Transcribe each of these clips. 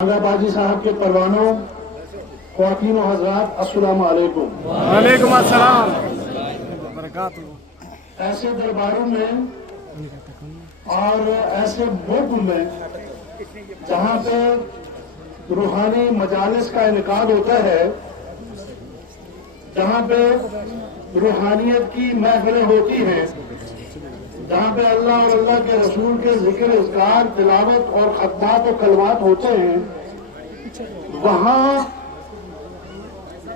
बाजी साहब के परवानों, ख्वातीन व हज़रात, अस्सलाम वालेकुम। वालेकुम अस्सलाम। ऐसे दरबारों में और ऐसे मुल्क में जहाँ पे रूहानी मजालिस का इनकाद होता है, जहाँ पे रूहानियत की महफिलें होती हैं, जहाँ पे अल्लाह और अल्लाह के रसूल के जिक्र, इज़कार, तिलावत और खतमात और कलमात होते हैं, वहाँ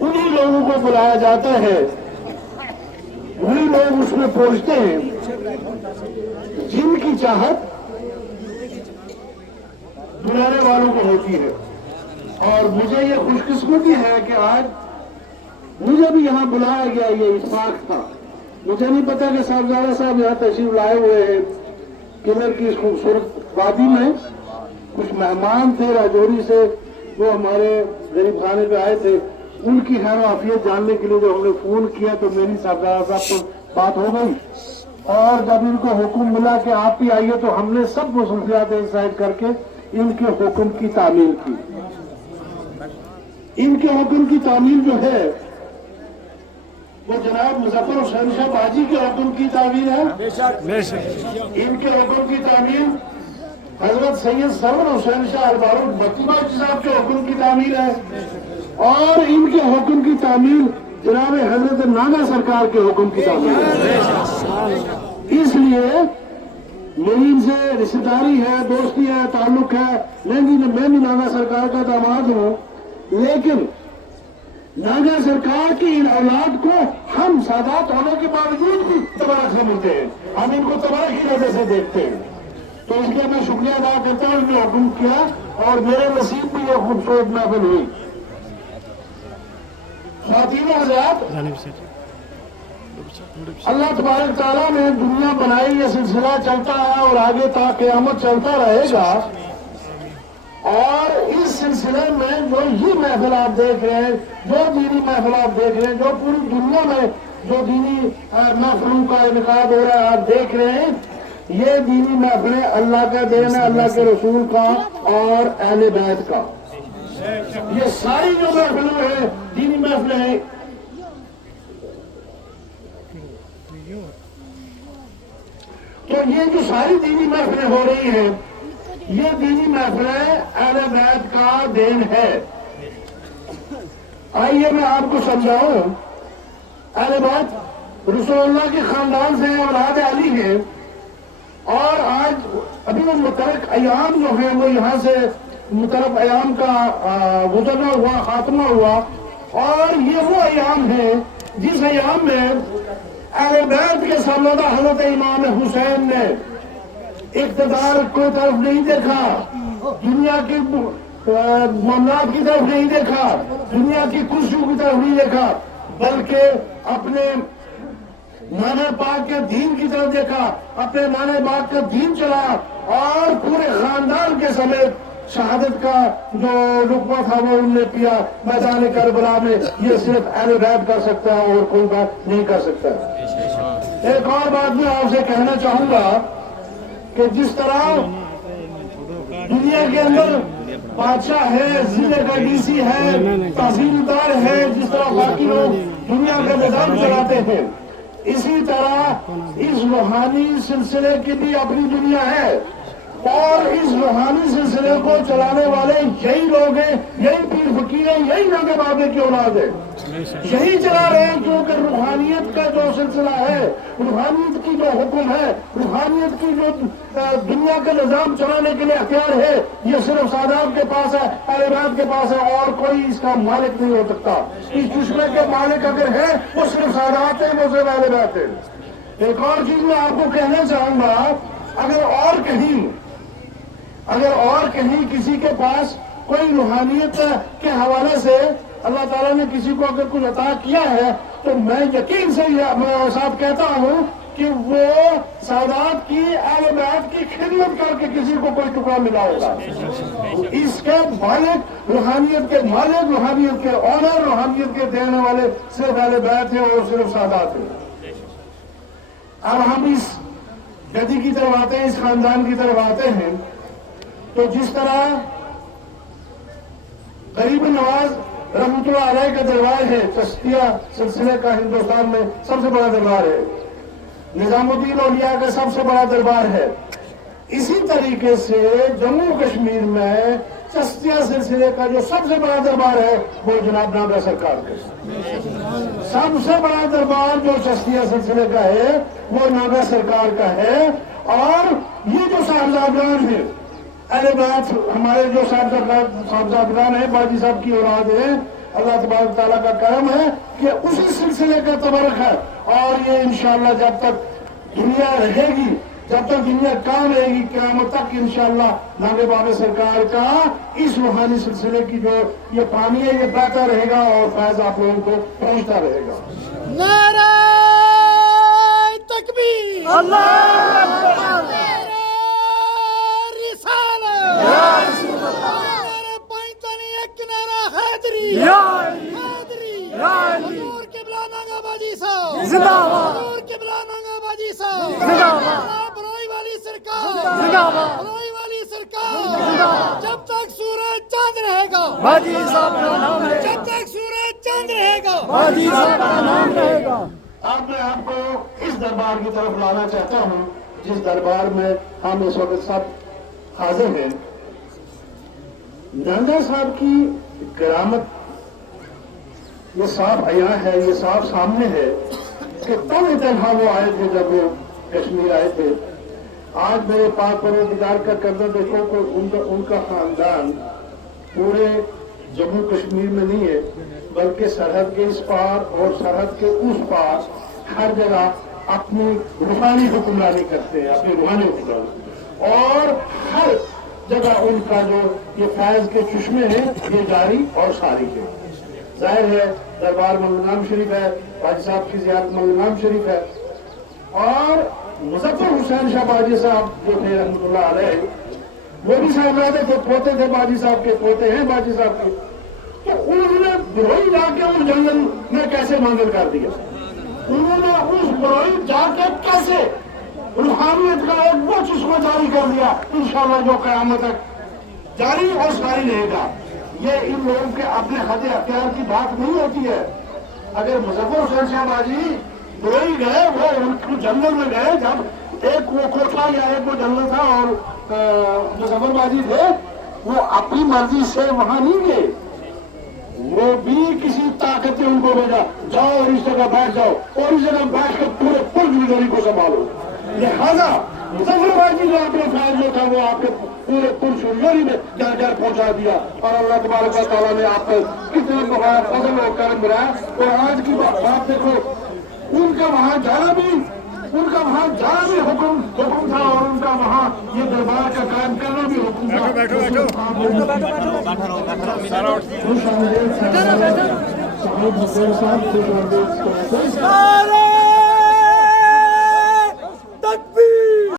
उन्हीं लोगों को बुलाया जाता है, वही लोग उसमें पहुंचते हैं जिनकी चाहत बुलाने वालों को होती है। और मुझे ये खुशकिस्मती है कि आज मुझे भी यहाँ बुलाया गया, ये इत्फाक था। मुझे नहीं पता कि साहबजादा साहब यहाँ तशरीफ लाए हुए हैं। किलर की इस खूबसूरत वादी में कुछ मेहमान थे राजौरी से, वो हमारे गरीब खाने पे आए थे। उनकी खैर आफियत जानने के लिए जब हमने फोन किया तो मेरी साहबजादा साहब को बात हो गई, और जब इनको हुक्म मिला कि आप भी आइए तो हमने सब मसरूफियात इंसाइड करके इनके हुक्म की तामील की। इनके हुक्म की तामील जो है वो जनाब मुजफ्फर हुसैन शाह बाजी के हुक्म की तामील है। इनके हुक्म की तामील हजरत सैयद सरवर हुसैन शाह अलबारूद बख्ती बाजी साहब के हुक्म की तामील है, और इनके हुक्म की तामील जनाब हजरत नागा सरकार के हुक्म की तामील है। इसलिए मेरी इनसे रिश्तेदारी है, दोस्ती है, ताल्लुक है। मैं भी नागा सरकार का दामाद हूँ, लेकिन नागा सरकार की इन औलाद को हम सादात होने के बावजूद भी तबाह समझते हैं, हम इनको तबाह की नजर से देखते हैं। तो इसलिए मैं शुक्रिया अदा करता हूँ, इन्होंने हुक्म किया और मेरे नसीब में यह खूबसूरत महफिल हुई। ख्वातीन हज़रात, अल्लाह तबारक तआला ने दुनिया बनाई, ये सिलसिला चलता है और आगे तक क़यामत चलता रहेगा। और इस सिलसिले में जो ये महफिल आप देख रहे हैं, जो दीनी महफिल आप देख रहे हैं, जो पूरी दुनिया में जो दीनी महफिलों का इनकाद हो रहा है आप देख रहे हैं, ये दीनी महफिलें अल्लाह का देन है, अल्लाह के रसूल का और अहले बैत का। ये सारी जो महफिलें हैं, दीनी महफिलें हैं, तो ये जो सारी दीनी महफिलें हो रही हैं, ये दीनी महफिलें अहले बैत का देन है। आइए मैं आपको समझाऊं, अहले बैत रसूलुल्लाह के खानदान से औलाद अली हैं, और आज अभी वो मुतरक अयाम जो है वो यहाँ से मुतरक अयाम का गुजरना हुआ, खात्मा हुआ, और ये वो अयाम है जिस अयाम में अहले बैत के सरदार हजरत इमाम हुसैन ने इक़्तिदार को तरफ नहीं देखा, दुनिया की मामलात की तरफ नहीं देखा, दुनिया की कुर्सियों की तरफ नहीं देखा, बल्कि अपने नाने पाक के दीन की तरफ देखा, अपने नाने पाक का दीन चला, और पूरे खानदान के समेत शहादत का जो रुतबा था वो उन्होंने पिया मैदान करबला में। ये सिर्फ अहले बैत कर सकता है और कोई बात नहीं कर सकता। एक और बात मैं आपसे कहना चाहूंगा कि जिस तरह दुनिया के अंदर बादशाह है, जिले का डीसी है, तहसीलदार है, जिस तरह बाकी लोग दुनिया का निजाम चलाते हैं, इसी तरह इस रूहानी सिलसिले की भी अपनी दुनिया है, और इस रूहानी सिलसिले को चलाने वाले यही लोग हैं, यही पीर फकीर हैं, यही नागे बाबे की औलाद है, यही चला रहे हैं। क्योंकि रूहानियत का जो सिलसिला है, रूहानियत की जो हुक्म है, रूहानियत की जो दुनिया का निजाम चलाने के लिए हथियार है, ये सिर्फ सादात के पास है, अहले बैत के पास है, और कोई इसका मालिक नहीं हो सकता। इस चश्मे के मालिक अगर है वो सिर्फ सादात है, वो सिर्फ अहले बैत है। एक और चीज मैं आपको कहना चाहूंगा, अगर और कहीं किसी के पास कोई रूहानियत के हवाले से अल्लाह ताला ने किसी को अगर कुछ अता किया है, तो मैं यकीन से साफ कहता हूँ कि वो सादात की, अहले बैत की खिदमत करके किसी को कोई टुकड़ा मिला होगा। इसके मालिक, रूहानियत के मालिक, रूहानियत के ऑनर, रूहानियत के देने वाले सिर्फ अहले बैत है और सिर्फ सादात है। अब हम इस गदी की तरफ आते हैं, इस खानदान की तरफ आते हैं, तो जिस तरह गरीब नवाज रहमतुल्लाह अलैह का दरबार है, चश्तिया सिलसिले का हिंदुस्तान में सबसे बड़ा दरबार है, निजामुद्दीन औलिया का सबसे बड़ा दरबार है। इसी तरीके से जम्मू कश्मीर में चश्तिया सिलसिले का जो सबसे बड़ा दरबार है वो जनाब नागा सरकार का। सबसे बड़ा दरबार जो चश्तिया सिलसिले का है वो नागा सरकार का है। और ये जो साहबजादान है, अहले बैत हमारे जो साहबजादान है, बाजी साहब की औलाद है, अल्लाह तबारक तआला का करम है कि उसी सिलसिले का तबरक है। और ये इंशाअल्लाह जब तक दुनिया रहेगी, जब तक दुनिया काम रहेगी, क़यामत तक इंशाअल्लाह नागे बाबा सरकार का इस रूहानी सिलसिले की जो ये पानी है ये बहता रहेगा और फैज आप लोगों को पहुंचता रहेगा। नारे तकबीर, अल्लाह अकबर, नारे रिसालत, या रसूल अल्लाह, नारे पैंतानी एक नारा हैदरी, या हैदरी, या अली, हुजूर किबला नागा बाजी साहब जिंदाबाद, हुजूर किबला नागा बाजी साहब जिंदाबाद, बरोई वाली सरकार जिंदाबाद, बरोई वाली सरकार। जब तक सूरज चांद रहेगा, बाजी साहब का नाम है, जब तक सूरज चांद रहेगा, बाजी साहब का नाम रहेगा। अब मैं आपको इस दरबार की तरफ लाना चाहता हूँ जिस दरबार में हम इस वक्त सब हाजिर हैं। नागा साहब की करामत ये साफ अयां है, ये साफ सामने है कि तब तनहा वो आए थे जब वो कश्मीर आए थे। आज मेरे पाक परवरदिगार का करना देखो कि उनका खानदान पूरे जम्मू कश्मीर में नहीं है बल्कि सरहद के इस पार और सरहद के उस पार हर जगह अपनी रूहानी हुक्मरानी करते हैं, अपनी रूहानी हुक्मरानी। और हर जगह उनका जो ये फैज के चश्मे हैं ये जारी और सारी है। जाहिर है दरबार मौलाना शरीफ है, बाजी साहब की ज़ियारत मौलाना शरीफ है। और मुजफ्फर हुसैन शाह बाजी साहब जो थे रहमतुल्लाह अलैह, वो भी साहबजादे थे, पोते थे बाजी साहब के, पोते हैं बाजी साहब के। तो उन्होंने बरोई जाके उस जंगल में कैसे मंजिल कर दिया, उन्होंने उस बरोई जाके कैसे रूहानियत का एक वो चश्मा जारी कर दिया इंशाअल्लाह जो क़यामत तक जारी और सारी रहेगा। ये इन लोगों के अपने खत अख्तियार की बात नहीं होती है। अगर मुजफ्फर हुसैन शाह बाजी बरोई गए, वो जंगल में गए, जब एक वो कोठा या एक वो जंगल था और मुजफ्फर बाजी थे, वो अपनी मर्जी से वहां नहीं गए, वो भी किसी ताकत ने उनको भेजा, जाओ और इस जगह बैठ जाओ और इस जगह बैठ कर पूरे पुरजुलरी को संभालो। लिहाजा मुजफ्फर बाजी जो आपने फैज जो था वो आपके पूरे पुरजुलरी में घर घर पहुंचा दिया। और अल्लाह तबारक व तआला ने आप पर कितने बड़ा फजल और करम रहा। और आज की बात देखो, उनका वहां जाना भी हुक्म था और उनका वहाँ ये दरबार का कायम करना भी हुक्म था। बैठो बैठो बैठो।